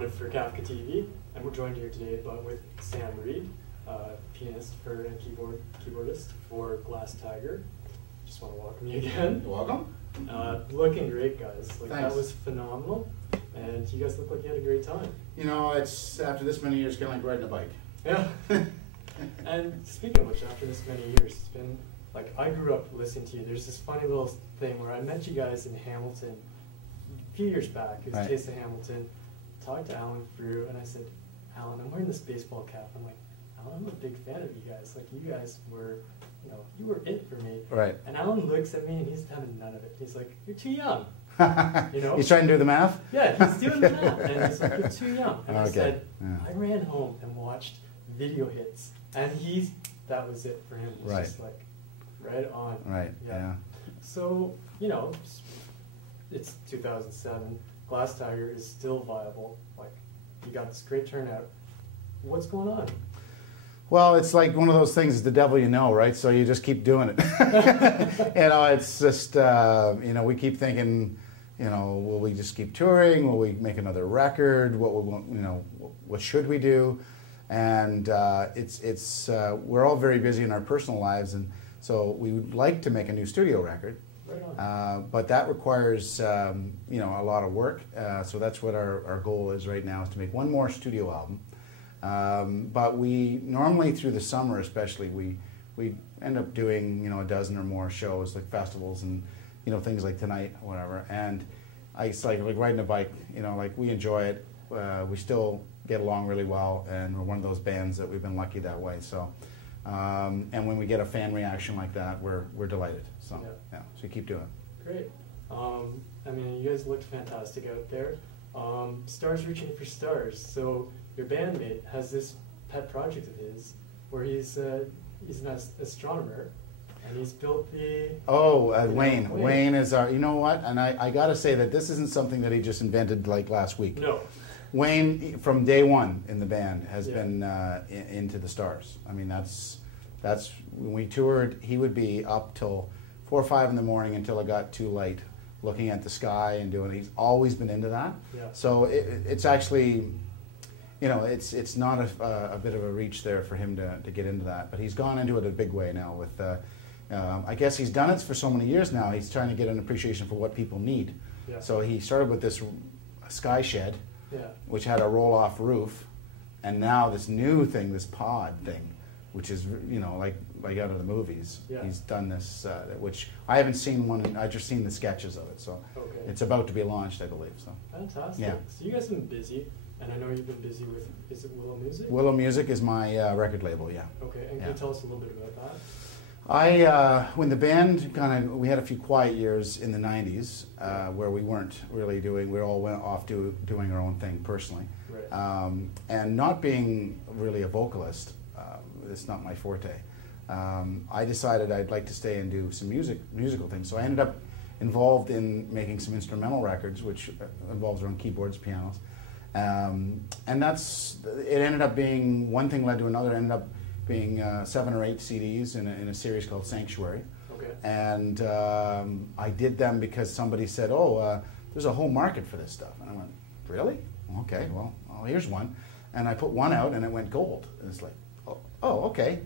sounded for Kafka TV, and we're joined here today with Sam Reid, pianist and keyboardist for Glass Tiger. Just want to welcome you again. You're welcome. Looking great, guys. Thanks. That was phenomenal, and you guys look like you had a great time. You know, it's after this many years, kind of like riding a bike. Yeah. And speaking of which, after this many years, it's been like I grew up listening to you. There's this funny little thing where I met you guys in Hamilton a few years back. It was Right. Taste of Hamilton. Talked to Alan through, and I said, Alan, I'm wearing this baseball cap. I'm like, Alan, I'm a big fan of you guys. Like, you guys were, you were it for me. Right. And Alan looks at me, and he's having none of it. He's like, you're too young. He's trying to do the math? Yeah, he's doing the math, and he's like, you're too young. And I said, yeah. I ran home and watched video hits, and that was it for him. It was Right. just like, right on. Right, yeah. So, it's 2007. Glass Tiger is still viable. Like, you got this great turnout. What's going on? Well, it's like one of those things, it's the devil you know, right? So you just keep doing it. It's just, we keep thinking, will we just keep touring? Will we make another record? What should we do? And we're all very busy in our personal lives, and so we would like to make a new studio record. Right on. But that requires, a lot of work. So that's what our goal is right now, is to make one more studio album. But we normally, through the summer especially, we end up doing a dozen or more shows, like festivals and things like tonight or whatever. And it's like riding a bike. Like, we enjoy it. We still get along really well, and we're one of those bands that we've been lucky that way. So, and when we get a fan reaction like that, we're delighted. So yeah, so we keep doing it. Great. You guys looked fantastic out there. Stars reaching for stars. So your bandmate has this pet project of his where he's an astronomer, and he's built the... Wayne. Wayne is our... You know what? And I got to say that this isn't something that he just invented like last week. No. Wayne, from day one in the band, has been into the stars. I mean, that's when we toured, he would be up till 4 or 5 in the morning until it got too late, looking at the sky and doing. He's always been into that. Yeah. So it's actually, it's not a bit of a reach there for him to get into that. But he's gone into it a big way now. With I guess he's done it for so many years now. He's trying to get an appreciation for what people need. Yeah. So he started with this sky shed. Yeah. Which had a roll-off roof, and now this new thing, this pod thing, which is like out of the movies. Yeah. He's done this, which I haven't seen one. I've just seen the sketches of it, so it's about to be launched, I believe. So fantastic. Yeah. So you guys have been busy, and I know you've been busy with. Is it Willow Music? Willow Music is my record label. Yeah. Okay, and can you tell us a little bit about that? When the band we had a few quiet years in the 90s where we weren't really we all went off doing our own thing personally. Right. And not being really a vocalist, it's not my forte. I decided I'd like to stay and do some musical things. So I ended up involved in making some instrumental records, which involves around keyboards, pianos. And it ended up being, one thing led to another, ended up being 7 or 8 CDs in a series called Sanctuary. Okay. And I did them because somebody said, there's a whole market for this stuff. And I went, really? Okay, well, here's one. And I put one out and it went gold. And it's like, okay.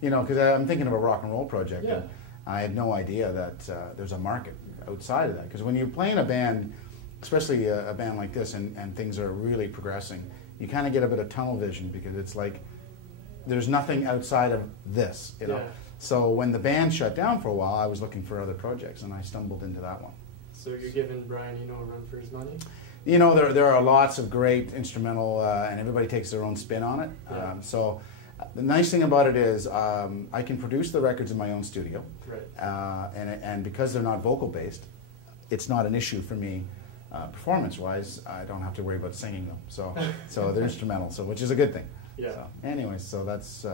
Because I'm thinking of a rock and roll project. Yeah. And I had no idea that there's a market outside of that. Because when you're playing a band, especially a band like this, and things are really progressing, you kind of get a bit of tunnel vision, because it's like, there's nothing outside of this, Yeah. So when the band shut down for a while, I was looking for other projects, and I stumbled into that one. So you're giving Brian Eno a run for his money? There are lots of great instrumental, and everybody takes their own spin on it. Yeah. So the nice thing about it is I can produce the records in my own studio, right. And because they're not vocal based, it's not an issue for me. Performance-wise, I don't have to worry about singing them. So they're instrumental, which is a good thing. Yeah. So, anyways, so that's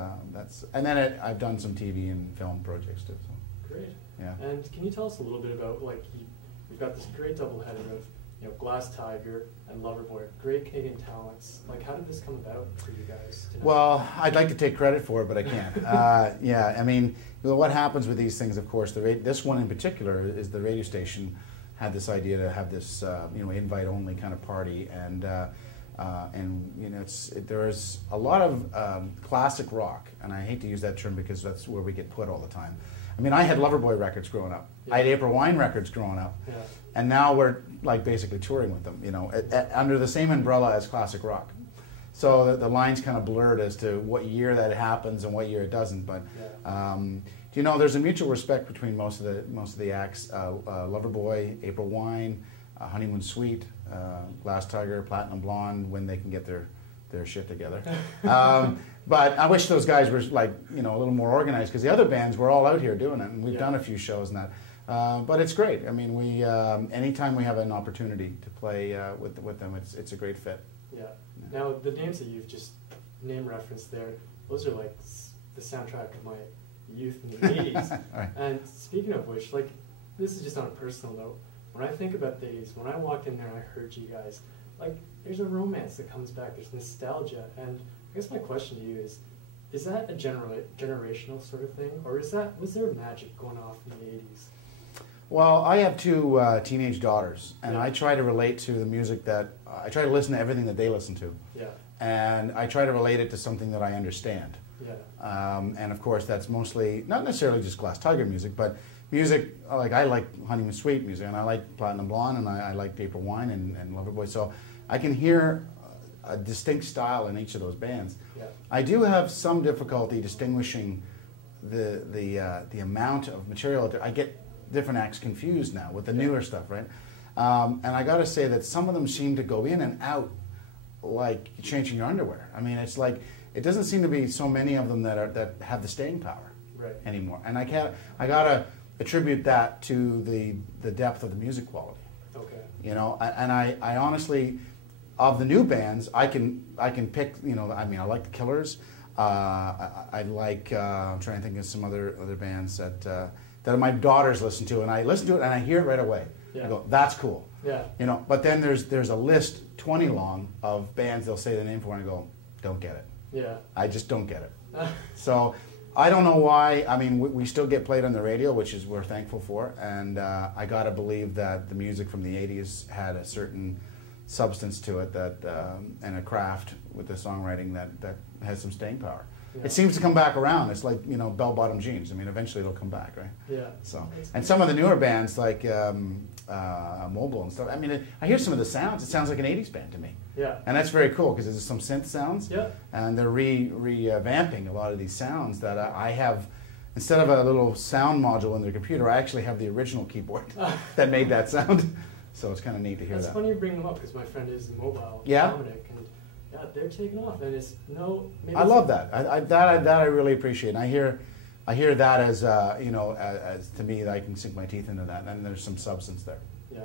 and then I've done some TV and film projects too. So. Great. Yeah. And can you tell us a little bit about, you've got this great doubleheader of Glass Tiger and Loverboy, great Canadian talents. Like, how did this come about for you guys tonight? Well, I'd like to take credit for it, but I can't. Yeah, I mean, what happens with these things, of course, this one in particular is the radio station had this idea to have this, invite-only kind of party, and And you know, there's a lot of classic rock, and I hate to use that term because that's where we get put all the time. I mean, I had Loverboy records growing up. Yeah. I had April Wine records growing up, Yeah. and now we're like basically touring with them. You know, under the same umbrella as classic rock. So the line's kind of blurred as to what year that happens and what year it doesn't. But you know, there's a mutual respect between most of the acts. Loverboy, April Wine, Honeymoon Suite, Glass Tiger, Platinum Blonde, when they can get their shit together. But I wish those guys were like, you know, a little more organized, because the other bands were all out here doing it, and we've done a few shows and that. But it's great. I mean, we anytime we have an opportunity to play with them, it's a great fit. Yeah. Now the names that you've just name referenced there, those are like the soundtrack of my youth in the 80s. Right. And speaking of which, like, this is just on a personal note. When I think about the 80s, when I walked in there and I heard you guys, like, there's a romance that comes back. There's nostalgia. And I guess my question to you is that a generational sort of thing? Or was there magic going off in the 80s? Well, I have two teenage daughters, and I try to relate to the music I try to listen to everything that they listen to. Yeah. And I try to relate it to something that I understand. Yeah. And of course, that's mostly, not necessarily just Glass Tiger music, but music, like I like Honeymoon Suite music, and I like Platinum Blonde, and I like April Wine and Loverboy. So I can hear a distinct style in each of those bands. Yeah. I do have some difficulty distinguishing the amount of material. I get different acts confused now with the newer stuff, right? And I got to say that some of them seem to go in and out like changing your underwear. I mean, it's like, it doesn't seem to be so many of them that have the staying power anymore. And I gotta attribute that to the depth of the music quality. Okay. You know, and I honestly, of the new bands, I can pick. You know, I mean, I like the Killers. I like. I'm trying to think of some other bands that my daughters listen to, and I listen to it and I hear it right away. Yeah. I go, that's cool. Yeah. You know, but then there's a list 20 long of bands they'll say the name for, and I go, don't get it. Yeah. I just don't get it. So I don't know why. I mean, we still get played on the radio, which is we're thankful for, and I gotta believe that the music from the 80s had a certain substance to it and a craft with the songwriting that has some staying power. Yeah. It seems to come back around. It's like, you know, bell-bottom jeans. I mean, eventually it'll come back, right? Yeah. So, and some of the newer bands like Mobile and stuff. I mean, I hear some of the sounds. It sounds like an '80s band to me. Yeah. And that's very cool because there's some synth sounds. Yeah. And they're revamping a lot of these sounds that I have. Instead of a little sound module in their computer, I actually have the original keyboard that made that sound. So it's kind of neat to hear that. It's funny you bring them up because my friend is Mobile. Yeah. Dominic, and yeah, they're taking off, and it's I love that. I really appreciate. And I hear that as you know, as to me, that I can sink my teeth into that, and there's some substance there. Yeah.